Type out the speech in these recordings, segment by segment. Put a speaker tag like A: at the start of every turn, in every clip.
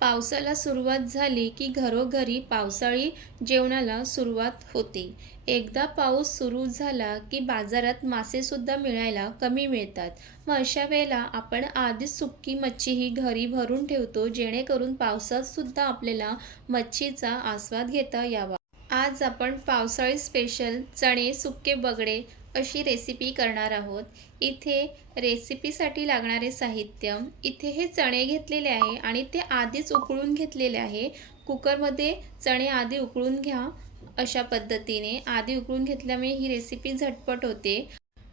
A: पावसाला सुरुवात झाली की घरोघरी पावसाळी जेवणाला सुरुवात होते. एकदा पाऊस सुरू झाला की बाजारात मासेसुद्धा मिळायला कमी मिळतात. मग अशा वेळेला आपण आधीच सुक्की मच्छी ही घरी भरून ठेवतो जेणेकरून पावसातसुद्धा आपल्याला मच्छीचा आस्वाद घेता यावा. आज आपण पावसाळी स्पेशल चणे सुक्के बगडे अशी रेसिपी करणार आहोत. इथे रेसिपीसाठी लागणारे साहित्य इथे हे चणे घेतलेले आहे आणि ते आधीच उकळून घेतलेले आहे. कुकरमध्ये चणे आधी उकळून घ्या अशा पद्धतीने. आधी उकळून घेतल्यामुळे ही रेसिपी झटपट होते.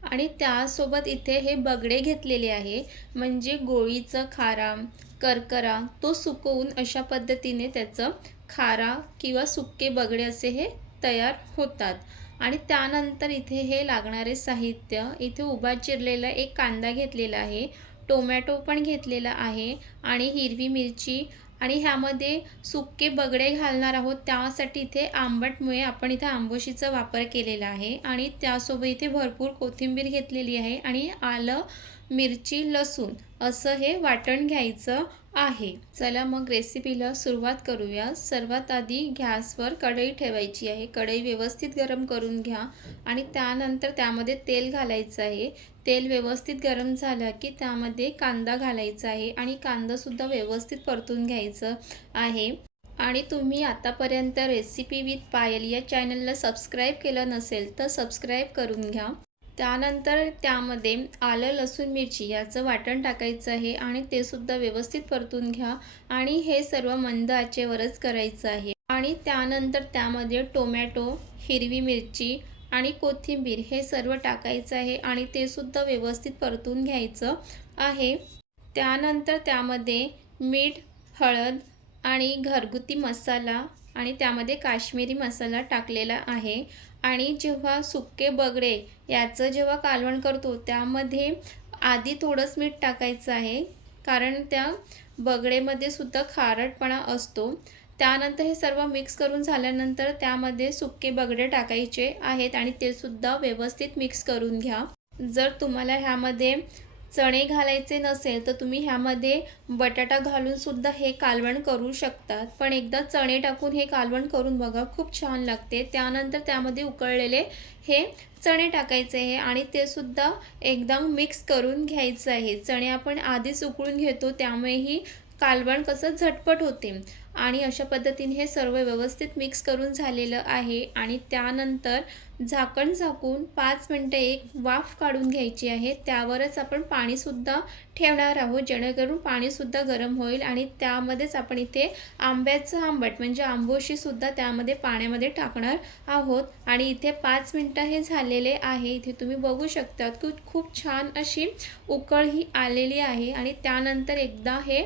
A: आणि त्यासोबत इथे हे बगडे घेतलेले आहे. म्हणजे गोळीचं खारा करकरा तो सुकवून अशा पद्धतीने त्याचं खारा किंवा सुके बगडे असे हे तयार होतात. आणि त्यानंतर इथे हे लागणारे साहित्य इथे उभा चिरलेला एक कांदा घेतलेला आहे टोमॅटो पण घेतलेला आहे आणि हिरवी मिरची आणि ह्यामध्ये सुके बगडे घालणार आहोत. त्यासाठी इथे आंबटमुळे आपण इथे आंबोशीचा वापर केलेला आहे आणि त्यासोबत इथे भरपूर कोथिंबीर घेतलेली आहे आणि आलं मिरची लसूण. असं हे वाटण घ्यायचं आहे. चला मग रेसिपीला सुरुवात करूया. सर्वात आधी गॅसवर कढई ठेवायची आहे. कढई व्यवस्थित गरम करून घ्या आणि त्यानंतर त्यामध्ये तेल घालायचं आहे. तेल व्यवस्थित गरम झालं की त्यामध्ये कांदा घालायचा आहे आणि कांदासुद्धा व्यवस्थित परतून घ्यायचं आहे. आणि तुम्ही आतापर्यंत रेसिपी विथ पायल या चॅनलला सबस्क्राईब केलं नसेल तर सबस्क्राईब करून घ्या. त्यानंतर त्यामध्ये आलं लसूण मिरची याचं वाटण टाकायचं आहे आणि ते सुद्धा व्यवस्थित परतून घ्या आणि हे सर्व मंद आचेवरच करायचं आहे. आणि त्यानंतर त्यामध्ये टोमॅटो हिरवी मिरची आणि कोथिंबीर हे सर्व टाकायचं आहे आणि ते सुद्धा व्यवस्थित परतून घ्यायचं आहे. त्यानंतर त्यामध्ये मीठ हळद आणि घरगुती मसाला आणि त्यामध्ये काश्मीरी मसाला टाकलेला आहे. आणि जेव्हा सुके बगडे याचं जेव्हा कालवण करतो त्यामध्ये आधी थोडंच मीठ टाकायचं आहे. कारण त्या बगडेमध्ये सुद्धा खारटपणा असतो. त्यानंतर हे सर्व मिक्स करून झाल्यानंतर त्यामध्ये सुके बगडे टाकायचे आहेत आणि ते सुद्धा व्यवस्थित मिक्स करून घ्या. जर तुम्हाला ह्यामध्ये चणे घालायचे नसेल तर तुम्ही ह्यामध्ये बटाटा घालून सुद्धा हे कालवण करू शकतात पण एकदा चणे टाकून हे कालवण करून बघा खूप छान लागते. त्यानंतर त्यामध्ये उकळलेले हे चणे टाकायचे आहे आणि ते सुद्धा एकदम मिक्स करून घ्यायचं आहे. चणे आपण आधीच उकळून घेतो त्यामुळे ही कालवण कसं झटपट होते. आणि अशा पद्धतीने हे सर्व व्यवस्थित मिक्स करून झालेलं आहे. आणि त्यानंतर झाकण झाकून पाच मिनटं एक वाफ काढून घ्यायची आहे. त्यावरच आपण पाणीसुद्धा ठेवणार आहोत. जेणेकरून पाणीसुद्धा गरम होईल आणि त्यामध्येच आपण इथे आंब्याचं आंबट म्हणजे आंबोशीसुद्धा त्यामध्ये पाण्यामध्ये टाकणार आहोत. आणि इथे पाच मिनटं हे झालेले आहे. इथे तुम्ही बघू शकता की खूप छान अशी उकळ ही आलेली आहे. आणि त्यानंतर एकदा हे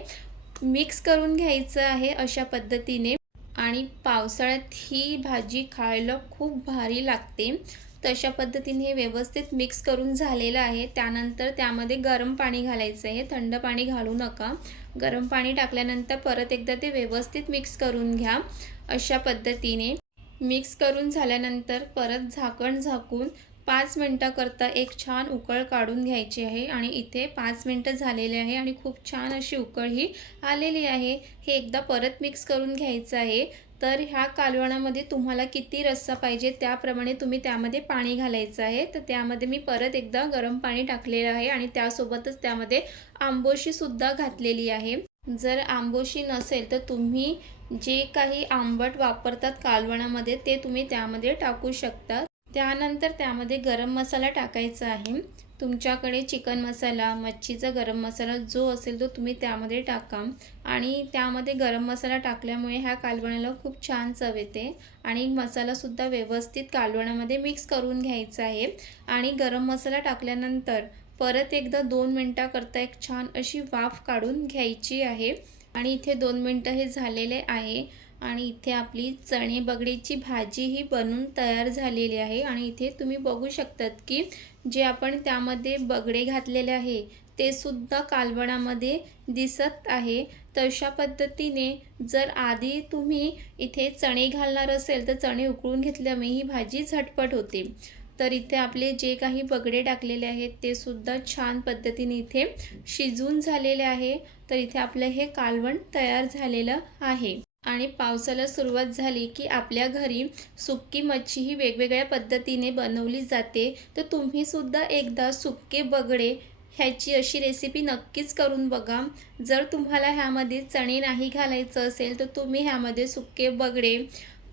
A: मिक्स करून घ्यायचं आहे अशा पद्धतीने. आणि पावसाळ्यात ही भाजी खायला खूप भारी लागते. तशा पद्धतीने हे व्यवस्थित मिक्स करून झालेलं आहे. त्यानंतर त्यामध्ये गरम पाणी घालायचं आहे. थंड पाणी घालू नका. गरम पाणी टाकल्यानंतर परत एकदा ते व्यवस्थित मिक्स करून घ्या अशा पद्धतीने. मिक्स करून झाल्यानंतर परत झाकण झाकून पाच मिनटाकरता एक छान उकळ काढून घ्यायची आहे आणि इथे पाच मिनटं झालेले आहे आणि खूप छान अशी उकळ ही आलेली आहे. हे एकदा परत मिक्स करून घ्यायचं आहे. तर ह्या कालवणामध्ये तुम्हाला किती रस्सा पाहिजे त्याप्रमाणे तुम्ही त्यामध्ये पाणी घालायचं आहे. तर त्यामध्ये मी परत एकदा गरम पाणी टाकलेलं आहे आणि त्यासोबतच त्यामध्ये आंबोशीसुद्धा घातलेली आहे. जर आंबोशी नसेल तर तुम्ही जे काही आंबट वापरतात कालवणामध्ये ते तुम्ही त्यामध्ये टाकू शकता. त्यानंतर त्यामध्ये गरम मसाला टाकायचा आहे. तुमच्याकडे चिकन मसाला मच्छीचा गरम मसाला जो असेल तो तुम्ही त्यामध्ये टाका. आणि त्यामध्ये गरम मसाला टाकल्यामुळे ह्या कालवणाला खूप छान चव येते. आणि मसालासुद्धा व्यवस्थित कालवणामध्ये मिक्स करून घ्यायचा आहे. आणि गरम मसाला टाकल्यानंतर परत एकदा दोन मिनटाकरता एक छान अशी वाफ काढून घ्यायची आहे. आणि इथे दोन मिनटं हे झालेले आहे. आणि इथे आपली चणे बगडीची भाजी ही बनून तयार झालेली आहे. आणि इथे तुम्ही बघू शकतात की जे आपण त्यामध्ये बगडे घातलेले आहे ते सुद्धा कालवणामध्ये दिसत आहे. तशा पद्धतीने जर आधी तुम्ही इथे चणे घालणार असेल तर चणे उकळून घेतल्यामुळे ही भाजी झटपट होते. तर इथे आपले जे काही बगडे टाकलेले आहेत ते सुद्धा छान पद्धतीने इथे शिजून झालेले आहे. तर इथे आपलं हे कालवण तयार झालेलं आहे. आणि पावसाला सुरुवात झाली की आपल्या घरी सुक्की मच्छी ही वेगवेगळ्या पद्धतीने बनवली जाते. तर तुम्ही सुद्धा एकदा सुक्के बगडे ह्याची अशी रेसिपी नक्कीच करून बघा. जर तुम्हाला ह्यामध्ये चणे नाही घालायचं असेल तर तुम्ही ह्यामध्ये सुक्के बगडे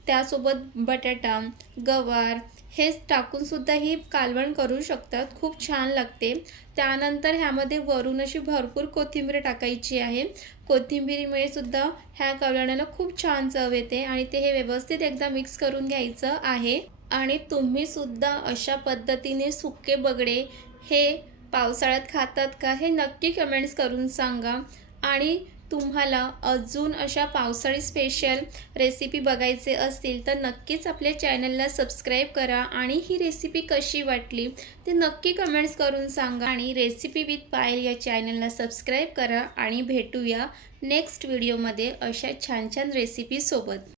A: त्यासोबत बटाटा गवार हेच टाकूनसुद्धा ही कालवण करू शकतात. खूप छान लागते. त्यानंतर ह्यामध्ये वरून अशी भरपूर कोथिंबीर टाकायची आहे. कोथिंबीरीमुळे सुद्धा ह्या कालवणाला खूप छान चव येते आणि ते हे व्यवस्थित एकदा मिक्स करून घ्यायचं आहे. आणि तुम्ही सुद्धा अशा पद्धतीने सुके बगडे हे पावसाळ्यात खातात का हे नक्की कमेंट्स करून सांगा. आणि तुम्हाला अजून अशा पावसाळी स्पेशल रेसिपी बघायचे असतील तर नक्कीच आपल्या चॅनलला सबस्क्राईब करा आणि ही रेसिपी कशी वाटली ते नक्की कमेंट्स करून सांगा आणि रेसिपी विथ पायल या चॅनलला सबस्क्राईब करा आणि भेटूया नेक्स्ट व्हिडिओमध्ये अशा छान छान रेसिपीसोबत